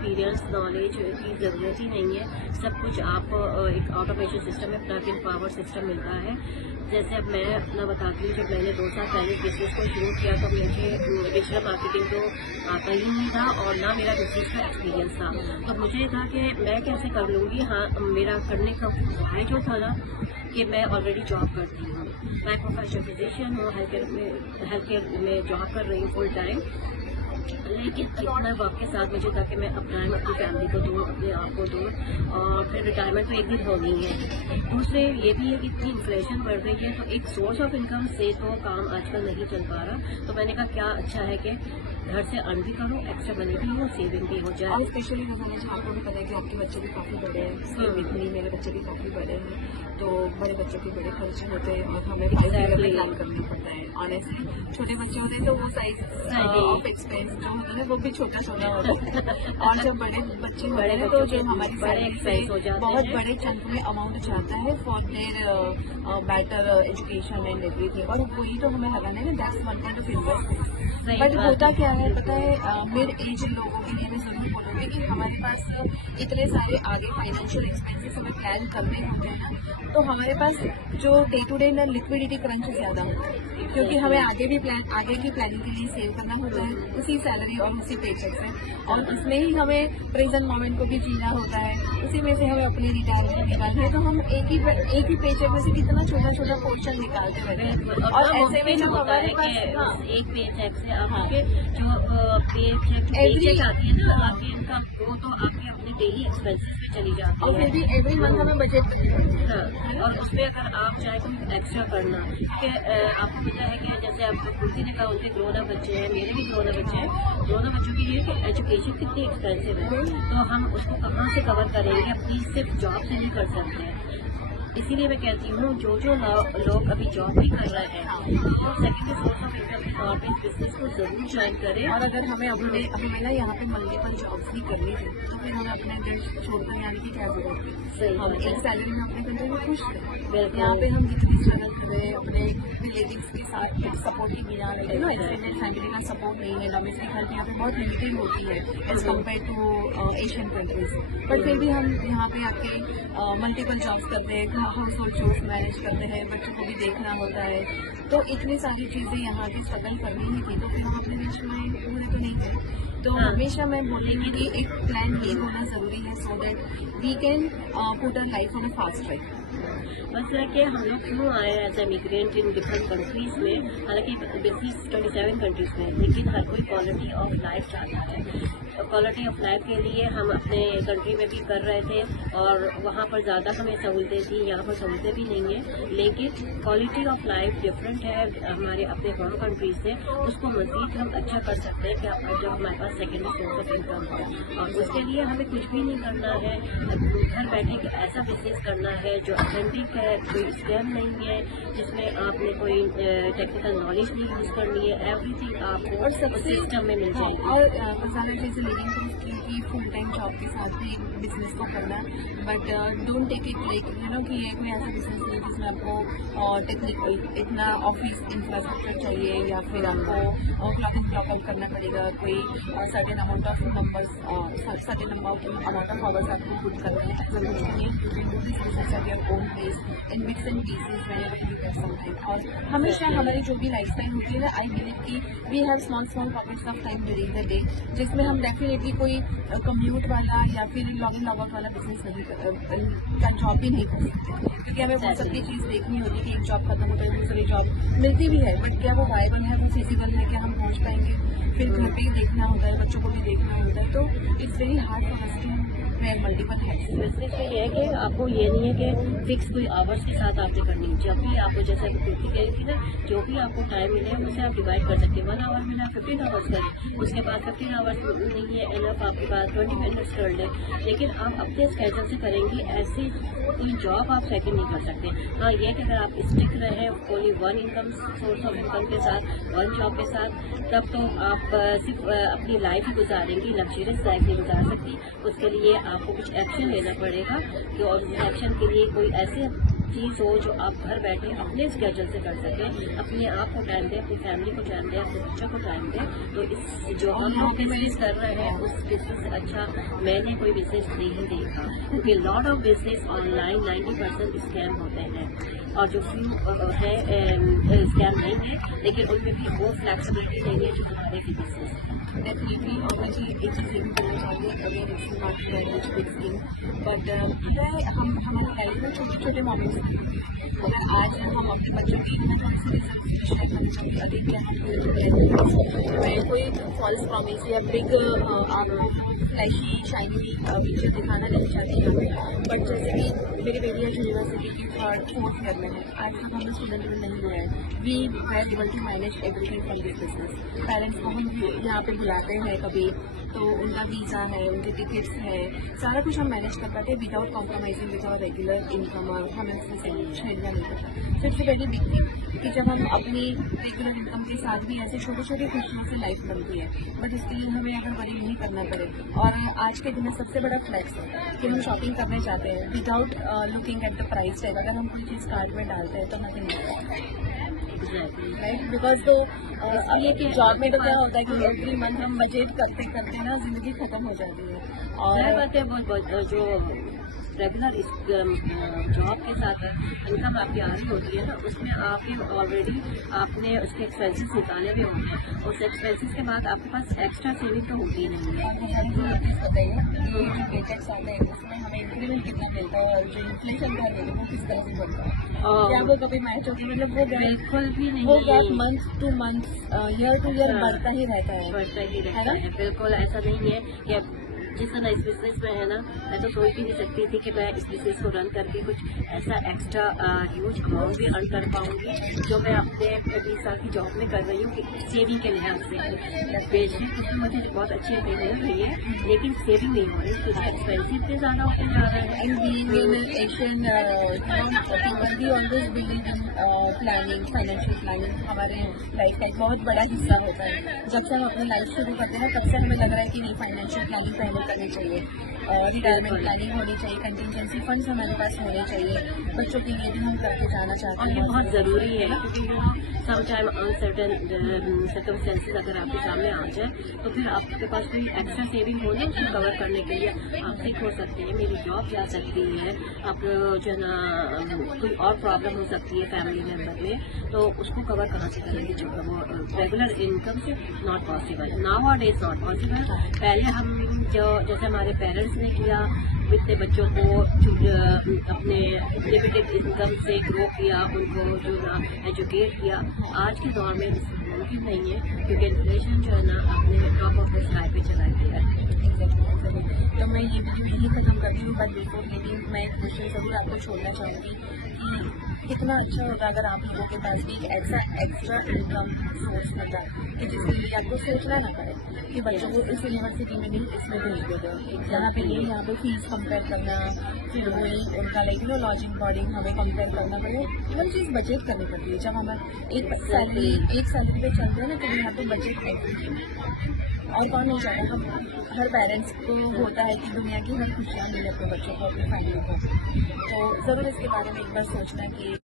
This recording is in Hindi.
एक्सपीरियंस नॉलेज की ज़रूरत ही नहीं है। सब कुछ आप एक ऑटोमेशन सिस्टम में प्लग इन पावर सिस्टम मिलता है। जैसे अब मैं अपना बताती हूँ, जब मैंने 2 साल पहले बिजनेस को शुरू किया तो मुझे डिजिटल मार्केटिंग तो आता ही नहीं था और ना मेरा बिजनेस का एक्सपीरियंस था। तो मुझे था कि मैं कैसे कर लूँगी। हाँ, मेरा करने का है जो था ना कि मैं ऑलरेडी जॉब करती हूँ। मैं प्रोफेशनल फिजिशियन हूँ, हेल्थ केयर में जॉब कर रही हूँ फुल टाइम। लेकिन इतना वक्त के साथ मुझे था कि मैं अपना अपनी फैमिली को दूँ, अपने आप को दूँ और फिर रिटायरमेंट तो एक दिन होनी है। दूसरे ये भी है कि इतनी इन्फ्लेशन बढ़ रही है तो एक सोर्स ऑफ इनकम से तो काम आजकल नहीं चल पा रहा। तो मैंने कहा क्या अच्छा है कि घर से अर्न भी करूँ, एक्स्ट्रा मनी भी हो, सेविंग भी हो जाए। और स्पेशली जैसे आपको भी पता है कि आपके बच्चे भी काफ़ी बड़े हैं, सेम विथ मी, मेरे बच्चे भी काफ़ी बड़े हैं, तो बड़े बच्चों के बड़े खर्चे होते हैं और हमें प्लान करना पड़ता है। ऑनेस्टली छोटे बच्चे होते हैं तो वो साइज ऑफ एक्सपेंस जो होता है वो भी छोटा छोटा होता है और जब बड़े बच्चे होते हैं तो जो हमारी सैलरी से बहुत बड़े चंक में अमाउंट जाता है for their better education and everything, और वही तो हमें लगाना है ना, that's one point of investment. But होता क्या है पता है, मिड एज लोगों के लिए मैं जरूर बोलूँगी कि हमारे पास इतने सारे आगे फाइनेंशियल एक्सपेंसेस हमें प्लान करने होते हैं ना, तो हमारे पास जो डे टू डे ना लिक्विडिटी क्रंच ज़्यादा होता है, क्योंकि हमें आगे की प्लानिंग के लिए सेव करना होता है उसी सैलरी और उसी पेचेक से, और उसमें ही हमें प्रेजेंट मोमेंट को भी जीना होता है, उसी में से हमें अपनी रिटायरमेंट निकालनी है। तो हम एक ही पेचेक में से कितना छोटा छोटा पोर्शन निकालते रहते हैं, और ऐसे में जब हमारे पास एक पे चेक से आपके जो पे चेक आती है ना आपकी इनकम, वो तो आपके अपने डेली एक्सपेंसेस में चली जाती है और फिर भी एवरी मंथ हमें बजट करनी पड़ती है। हाँ, और उसमें अगर आप चाहे तो एक्स्ट्रा करना, क्योंकि आपको पता है कि जैसे आपको कुर्सी ने कहा उनके ग्रोन अप बच्चे हैं, मेरे भी ग्रोन अप बच्चे हैं। ग्रोन अप बच्चों के लिए कि एजुकेशन कितनी एक्सपेंसिव है, तो हम उसको कहाँ से कवर करेंगे, अपनी सिर्फ जॉब से नहीं कर सकते हैं। इसीलिए मैं कहती हूँ जो लोग अभी जॉब भी कर रहे हैं तो सेकेंडरी सोर्स ऑफ इनकम के तौर पर बिजनेस को जरूर ज्वाइन करें। और अगर हमें हमें ना यहाँ पे मल्टीपल जॉब्स भी करनी है तो फिर हमें अपने देश छोड़कर आने की क्या जरूरत है। हम एक सैलरी में अपने कंट्री में खुश हैं, यहाँ पे हम जितनी स्ट्रगल कर रहे हैं अपने रिलेटिव्स के साथ एक सपोर्टिव बिना लगे ना, एक्सटेंडेड फैमिली का सपोर्ट नहीं है, डोमेस्टिक हेल्थ यहाँ पे बहुत लिमिटेड होती है as compare to Asian countries. But फिर भी हम यहाँ पे आके मल्टीपल जॉब्स करते हैं, हाउस होल्ड चोर्स मैनेज करते हैं, बच्चों को भी देखना होता है, तो इतनी सारी चीज़ें यहाँ की स्ट्रगल करनी ही थी, तो फिर हम अपने देश में पूरे तो नहीं थे। तो हमेशा मैं बोलेंगी कि एक प्लान ये होना ज़रूरी है so that we can put our life on a fast track. बस है कि हम लोग क्यों आए as immigrant in different countries में, हालांकि बिजनेस 27 कंट्रीज में, लेकिन हर कोई क्वालिटी ऑफ लाइफ चाहता है। क्वालिटी ऑफ लाइफ के लिए हम अपने कंट्री में भी कर रहे थे और वहाँ पर ज़्यादा हमें सहूलतें थी, यहाँ पर सहूलतें भी नहीं है, लेकिन क्वालिटी ऑफ लाइफ डिफरेंट है हमारे अपने होम कंट्री से। उसको मज़ीद हम अच्छा कर सकते हैं कि जब हमारे पास सेकेंडरी सोर्स ऑफ इनकम हो, और उसके लिए हमें कुछ भी नहीं करना है, घर बैठे एक ऐसा बिजनेस करना है जो ऑथेंटिक है, कोई स्कैम नहीं है, जिसमें आपने कोई टेक्निकल नॉलेज नहीं यूज़ करनी है, एवरीथिंग आपको और सबसे सिस्टम में मिल जाएगी। और ज़्यादा चीज़ें लिविंग की फुल टाइम जॉब के साथ भी बिजनेस को करना, but don't take it like you know कि ये कोई ऐसा बिजनेस नहीं जिसमें आपको टेक्निकल इतना ऑफिस इंफ्रास्ट्रक्चर चाहिए या फिर आपको क्लॉक इन क्लॉक आउट करना पड़ेगा, कोई certain amount of numbers certain amount of hours आपको पुट करना है। ऐसा कुछ नहीं है, you can do this business at your own pace in bits and pieces whenever you get something. और हमेशा हमारी जो भी लाइफ टाइम होती है ना, आई बिलीव कि we have small pockets of time during the day जिसमें हम डेफिनेटली कोई कम्यूट वाला या फिर लॉग इन लॉग आउट वाला बिजनेस नहीं का जॉब भी नहीं कर सकते, क्योंकि हमें वो सबकी चीज़ देखनी होती है कि एक जॉब खत्म होता है दूसरी जॉब मिलती भी है, बट क्या वो वायबल है, वो फिजिबल है, क्या हम पहुंच पाएंगे, फिर घर पे ही देखना होता है, बच्चों को भी देखना होता है, तो it's very hard for us to wear multiple hats. Business में ये है कि आपको ये नहीं है कि फिक्स कोई आवर्स के साथ आपने करनी, जब भी आपको जैसे कुर्ती कह रही थी ना, जो भी आपको टाइम मिले उसे आप डिवाइड कर सकते हैं। 1 आवर मिला 15 आवर्स करें, उसके बाद 15 आवर्स नहीं है एनफ आपके पास 20 मिनट्स कर लें, लेकिन आप अपने स्केड्यूल से करेंगे। ऐसी कोई जॉब आप सेकंड नहीं कर सकते। हाँ, ये कि अगर आप स्टिक रहे only one income source of income के साथ, वन जॉब के साथ, तब तो आप सिर्फ अपनी लाइफ ही गुजारेंगी, लग्जरियस लाइफ नहीं गुजार सकती। उसके लिए आपको कुछ एक्शन लेना पड़ेगा कि और एक्शन के लिए कोई ऐसे चीज़ हो जो आप घर बैठे अपने स्केड्यूल से कर सकें, अपने आप को टाइम दें, अपनी फैमिली को टाइम दें, अपने बच्चों को टाइम दें। तो इस जो हम लोग बिजनेस कर रहे हैं उस बिजनेस से अच्छा मैंने कोई बिजनेस नहीं देखा, क्योंकि lot of business online 90% scam होते हैं और जो फ्यू है स्कैम नहीं है, लेकिन उनमें भी वो फ्लैक्सिबिलिटी नहीं है जो हमारे बिजनेस है। डेफिनेटली। और मुझे एक चीज़ ये भी बोलना चाहूँगी, again it's not very much big thing, but हम हमारी लाइफ में छोटे छोटे मोमेंट्स अगर आज हम अपने बच्चों की शेयर करना चाहते अधिक क्या मैं कोई फॉल्स प्रॉमिस या बिग फ्लैशी शाइनी पिक्चर दिखाना नहीं चाहती हूँ, बट जैसे कि मेरी बेटी आज यूनिवर्सिटी की 3rd 4th ईयर में है, आज तक हमें स्टूडेंट में नहीं हुआ है, we are able to manage everything from this business. Parents को हम यहाँ पे बुलाते हैं कभी, तो उनका वीज़ा है, उनके टिकट्स है, सारा कुछ हम मैनेज कर पाते हैं without compromising with our regular income, और हमें उसमें छेड़ना नहीं पड़ता। So it's very big thing कि जब हम अपनी रेगुलर इनकम के साथ भी ऐसे छोटी छोटी खुशियों से लाइफ बनती है, बट इसके लिए हमें अगर वरी नहीं करना पड़े। और आज के दिन में सबसे बड़ा फ्लैक्स है कि हम शॉपिंग करने जाते हैं without looking at the price tag. अगर हम कोई चीज़ कार्ड में डालते हैं तो नथिंग राइट, बिकॉज तो ये कि जॉब में तो क्या होता है कि एवरी मंथ हम बजट करते करते ना जिंदगी खत्म हो जाती है। और बात है बहुत जो रेगुलर इस जॉब के साथ इनकम आपकी आ रही होती है ना, उसमें आपके ऑलरेडी आपने उसके एक्सपेंसेस निकाले हुए होते हैं, उस एक्सपेंसेस के बाद आपके पास एक्स्ट्रा सेविंग तो होती ही नहीं है। बताइए जो पेचेक्स आते हैं उसमें हमें इंक्रीमेंट कितना मिलता है और जो इन्फ्लेशन का रेट है वो किस तरह से बढ़ता है, क्या वो कभी मैच होगी? मतलब वो बिल्कुल भी नहीं, वो gap month two month year two year बढ़ता ही रहता है, बढ़ता ही रहता है। बिल्कुल ऐसा नहीं है कि जिस तरह इस बिजनेस में है ना, मैं तो सोच भी नहीं सकती थी कि मैं इस बिजनेस को रन करके कुछ ऐसा एक्स्ट्रा ह्यूज अमाउंट भी अर्न कर पाऊंगी जो मैं अपने 20 साल की जॉब में कर रही हूँ कि सेविंग के लिहाज से बेच रही, उसमें मुझे बहुत अच्छी पे मिल रही है, लेकिन सेविंग नहीं हो रही क्योंकि एक्सपेंसिव इतने ज़्यादा होते जा रहे हैं। And being Asian we always believe in planning, financial planning हमारे लाइफ का एक बहुत बड़ा हिस्सा होता है। जब से हम अपनी लाइफ शुरू करते हैं ना, तब से हमें लग रहा है कि नहीं, फाइनेंशियल प्लानिंग तो हमें करनी चाहिए, रिटायरमेंट प्लानिंग होनी चाहिए, कंटिजेंसी फंड्स हमारे पास होने चाहिए, बच्चों के लिए भी हम करके जाना चाहते हैं। और ये बहुत ज़रूरी है क्योंकि समटाइम अनसर्टन सर्कमस्टेंसेस अगर आपके सामने आ जाए तो फिर आपके पास कोई एक्स्ट्रा सेविंग हो ना, उसको कवर करने के लिए आप सिक हो सकते हैं, मेरी जॉब जा सकती है, आप जो है ना कोई और प्रॉब्लम हो सकती है फैमिली मेम्बर में, तो उसको कवर कहाँ से करेंगे जो वो रेगुलर इनकम से not possible, now days not possible. पहले हम जो जैसे हमारे पेरेंट्स ने किया, इतने बच्चों को अपने लिमिटेड इनकम से ग्रो किया, उनको जो ना एजुकेट किया, आज के दौर में मुमकिन नहीं है क्योंकि इन्फ्लेशन जो है ना अपने टॉप ऑफ द स्काई पे चला गया है। तो मैं ये वीडियो यही खत्म करती हूँ, बट बिफोर लीविंग मैं एक क्वेश्चन जरूर आपको छोड़ना चाहूँगी कि कितना अच्छा होगा अगर आप लोगों के पास भी एक ऐसा एक्स्ट्रा इनकम सोर्स होता कि जिसके लिए आपको सोचना ना पड़े कि बच्चों को इस यूनिवर्सिटी में नहीं इसमें भेज देते, यहाँ पे ये यहाँ पे फीस कंपेयर करना, फिर वही उनका लाइक नो लॉजिंग बॉर्डिंग हमें कंपेयर करना पड़े, हर चीज़ बजट करनी पड़ती है। जब हमें एक सैलरी पे चलते हैं ना, तो यहाँ पे बजट है और कौन नहीं चाहता, हम हर पेरेंट्स को होता है कि दुनिया की हर खुशियाँ मिले अपने बच्चों को, अपनी फैमिली को, तो ज़रूर इसके बारे में एक बार सोचना कि